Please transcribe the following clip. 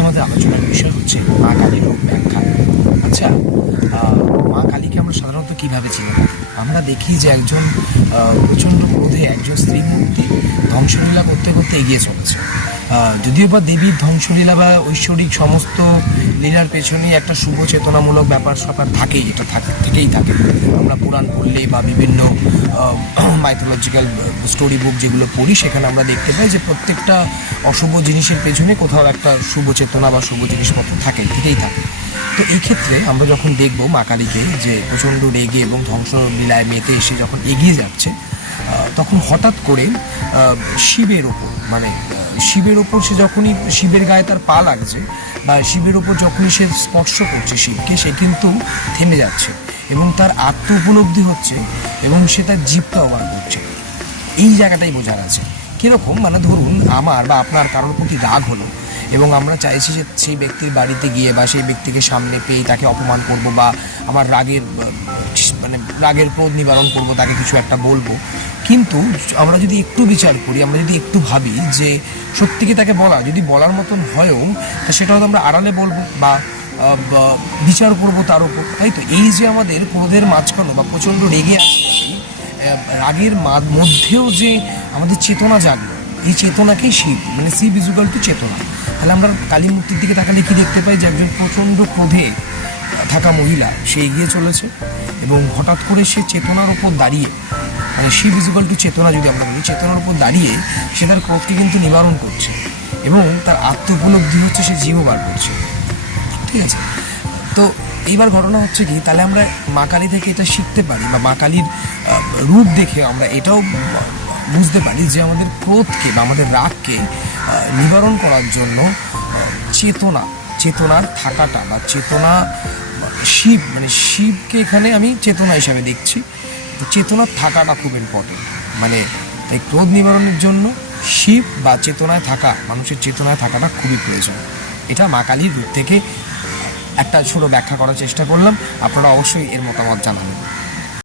আমাদের আলোচনার বিষয় হচ্ছে মা কালীর রূপ ব্যাখ্যা। আচ্ছা, মা কালীকে আমরা সাধারণত কীভাবে চিনি? আমরা দেখি যে একজন প্রচণ্ড ক্রোধে একজন স্ত্রী মূর্তি ধ্বংসলীলা করতে করতে এগিয়ে চলেছে। যদিও বা দেবীর ধ্বংসলীলা বা ঐশ্বরিক সমস্ত লীলার পেছনে একটা শুভ চেতনামূলক ব্যাপার স্যাপার থাকেই, এটা থেকেই থাকে। আমরা পুরাণ পড়লে বা বিভিন্ন মাইথোলজিক্যাল স্টোরি বুক যেগুলো পড়ি, সেখানে আমরা দেখতে পাই যে প্রত্যেকটা অশুভ জিনিসের পেছনে কোথাও একটা শুভ চেতনা বা শুভ জিনিসপত্র থেকেই থাকে। তো এই ক্ষেত্রে আমরা যখন দেখব মা কালীকে যে প্রচণ্ড রেগে এবং ধ্বংসলীলায় মেতে এসে যখন এগিয়ে যাচ্ছে, তখন হঠাৎ করে শিবের ওপর সে যখনই শিবের গায়ে তার পা লাগছে বা শিবের ওপর যখনই সে স্পর্শ করছে শিবকে, সে কিন্তু থেমে যাচ্ছে এবং তার আত্ম উপলব্ধি হচ্ছে এবং সে তার জিভটাও বার করছে। এই জায়গাটাই বোঝার আছে। কীরকম, মানে ধরুন আমার বা আপনার কারোর প্রতি রাগ হলো এবং আমরা চাইছি যে সেই ব্যক্তির বাড়িতে গিয়ে বা সেই ব্যক্তিকে সামনে পেয়ে তাকে অপমান করব বা আমার রাগের ক্রোধ নিবারণ করব, তাকে কিছু একটা বলবো। কিন্তু আমরা যদি একটু বিচার করি, আমরা যদি একটু ভাবি যে সত্যিকে তাকে যদি বলার মতন হয়ও, তা সেটা হয়তো আমরা আড়ালে বলবো বা বিচার করবো তার উপর, তাই তো? এই যে আমাদের ক্রোধের মাঝখানে বা প্রচণ্ড রেগে আসি, রাগের মধ্যেও যে আমাদের চেতনা জাগলো, এই চেতনাকেই শিব, মানে শিব ইজ ইকুয়াল টু চেতনা। তাহলে আমরা কালী মূর্তির দিকে তাকালে কি দেখতে পাই যে একজন প্রচণ্ড ক্রোধে থাকা মহিলা সে এগিয়ে চলেছে এবং হঠাৎ করে সে চেতনার ওপর দাঁড়িয়ে, মানে শিব ইজ ইকুয়াল টু চেতনা যদি আমরা বলি, চেতনার উপর দাঁড়িয়ে সে তার ক্রোধকে কিন্তু নিবারণ করছে এবং তার আত্ম উপলব্ধি হচ্ছে, সে জীবও বার করছে। ঠিক আছে? তো এইবার ঘটনা হচ্ছে কি, তাহলে আমরা মা কালী থেকে এটা শিখতে পারি বা মা কালীর রূপ দেখে আমরা এটাও বুঝতে পারি যে আমাদের ক্রোধকে বা আমাদের রাগকে নিবারণ করার জন্য চেতনার থাকাটা বা চেতনা, শিব, মানে শিবকে এখানে আমি চেতনা হিসাবে দেখছি। তো চেতনার থাকাটা খুব ইম্পর্টেন্ট। মানে এই ক্রোধ নিবারণের জন্য শিব বা চেতনায় থাকা, মানুষের চেতনায় থাকাটা খুবই প্রয়োজন। এটা মা কালীর রূপ থেকে একটা ছোটো ব্যাখ্যা করার চেষ্টা করলাম। আপনারা অবশ্যই এর মতামত জানাবেন।